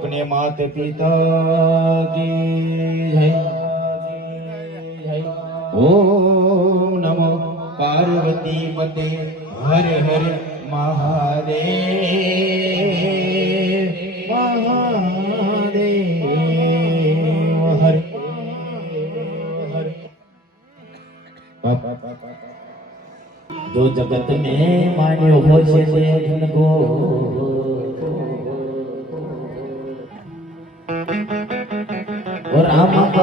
अपने मात पिता की जय ओम नमो पार्वती पते हर हर महादेव महादेव हर हर जो जगत में मान्यो हो से जिनको और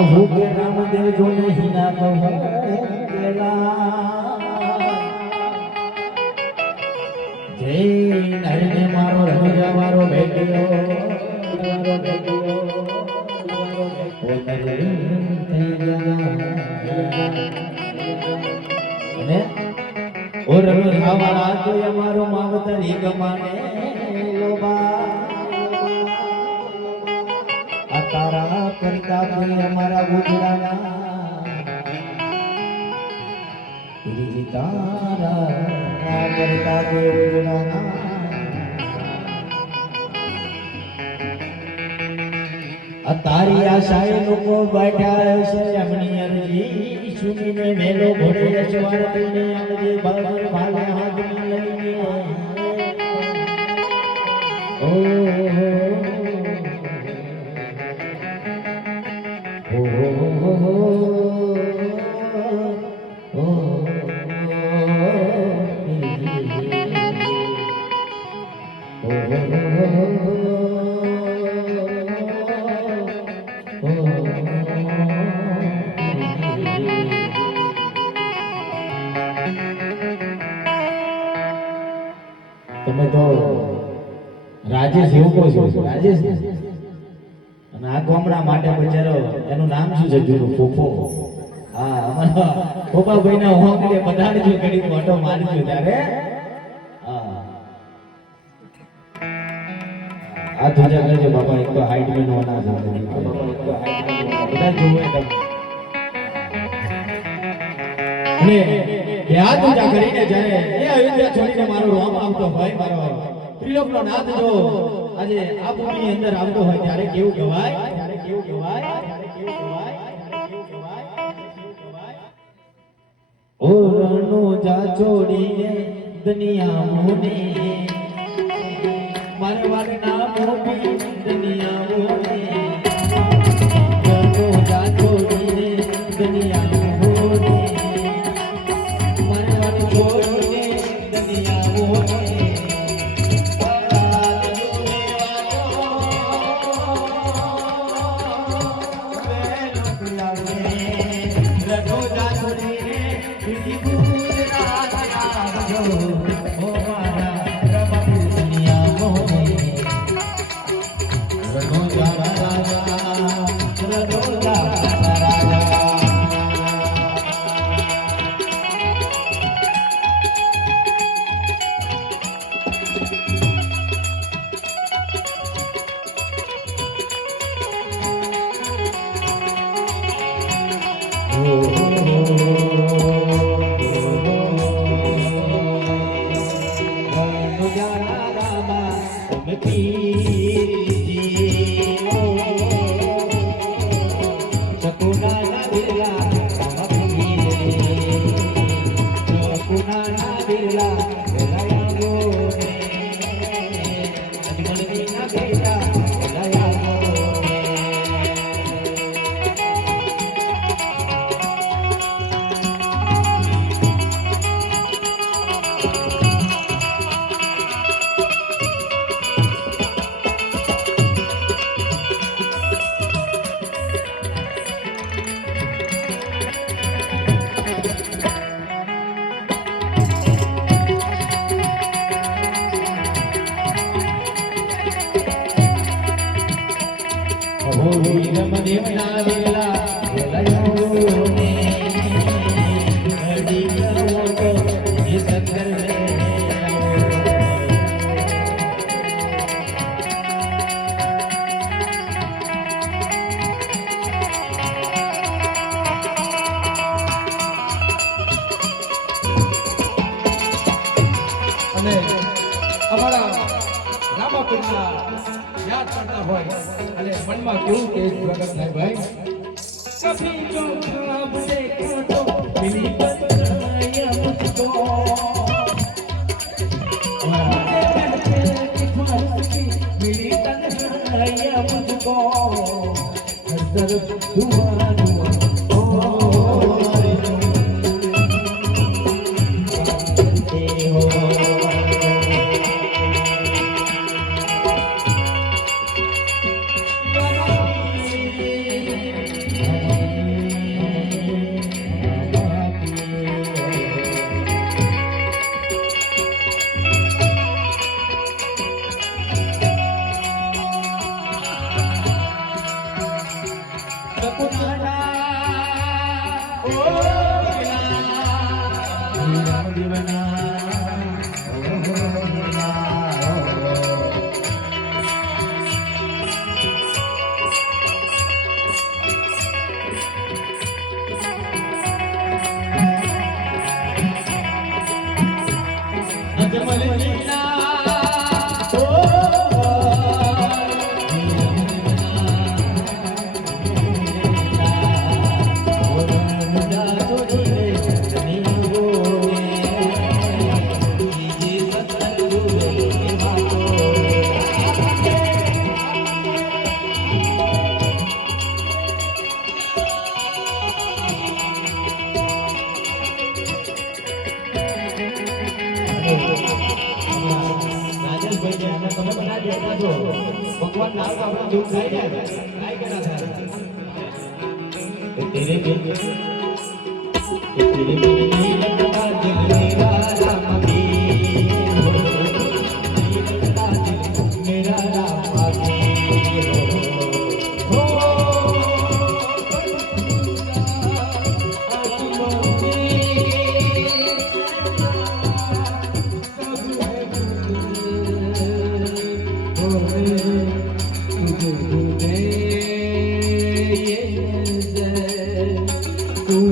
કહું કે રામદેવ નહીં ના કહું જય નરને મારો રમજા, મારો ભેટ્યો મારો ઓ રમ ખાવા તો અમારો માવતર એક માને તારા કરતા કોઈ અમારા ગુજરાના गिरी तारा करता देवजना આ તારી આશાએ લોકો બેઠા છે એમની અરજી સુનીને મેલો ભરે રસવાર થઈને આવજે બાબર તમે તો રાજેશ એવું કહો છો. રાજેશ અને આ ગામડા માટે બચારો એનું નામ શું છે જૂનું? ફોફો. હા, અમારા ફોફા ભાઈ ના હોંકડે પધારજો ઘડી મોટો મારજો ત્યારે. આ ધ્વજા કરજો બાપા, એક તો હાઈટ મેં નો ના બધા જોવે તમે. અને એ આ કરીને જ્યારે એ અયોધ્યા છોડીને મારો રામ આવતો હોય મારો ત્રિલોકનો નાથ જો આજે આ ભૂમિની અંદર આવતો હોય ત્યારે કેવું કહેવાય? ત્યારે કેવું કહેવાય? ત્યારે કેવું કહેવાય? ત્યારે કેવું કહેવાય કેવું કહેવાય ઓ રણો જા દુનિયા મોને દુનિયા અને બધા દેતા છો ભગવાન ના તો આપણે દુઃખ થાય ને થાય કે ના થાય એ તેરે બિન એ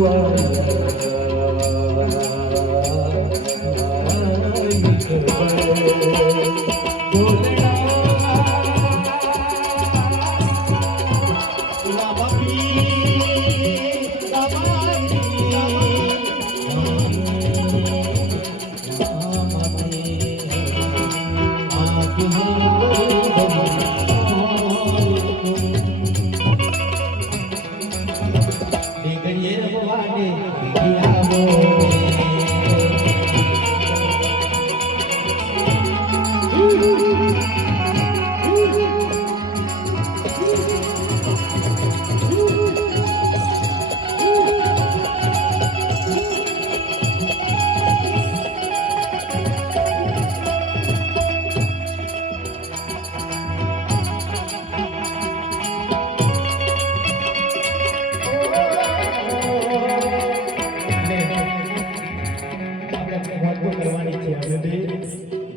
આપણે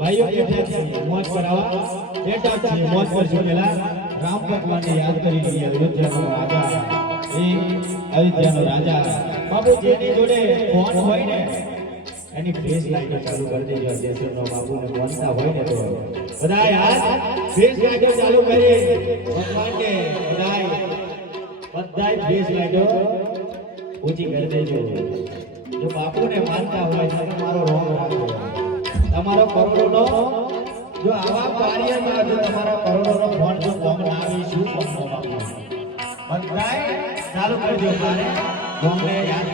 ભાઈઓ મોજ બેઠા છીએ મોજ કરશું પેલા રામ યાદ કરી લઈએ અયોધ્યાનો રાજા એ અયોધ્યાનો રાજા બાપુ જેની જોડે ફોન હોય ને એની ફેસ લાઈટો ચાલુ કરી દેજો. બોલતા હોય ને તો બધા યાર ફેસ ચાલુ ભગવાનને બધાય બધાય ફેસ લાઈટો ઊંચી કરી જો બાપુને માનતા હોય તો મારો રોગ રાખો. તમારો કરોડોનો જો આવા કાર્યમાં જો તમારા કરોડોનો ફોન જો બોમ્બ ના આવે શું કોમનો બાપુ બધાય ચાલુ કરજો મારે ગોમને યાદ.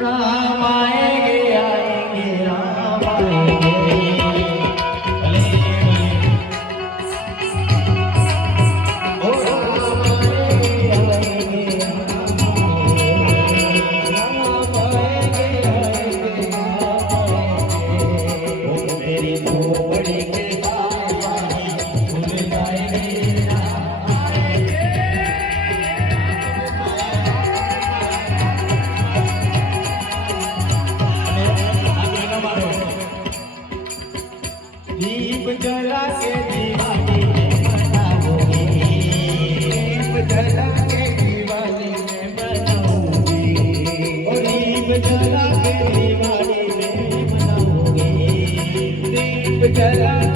રામ Yeah.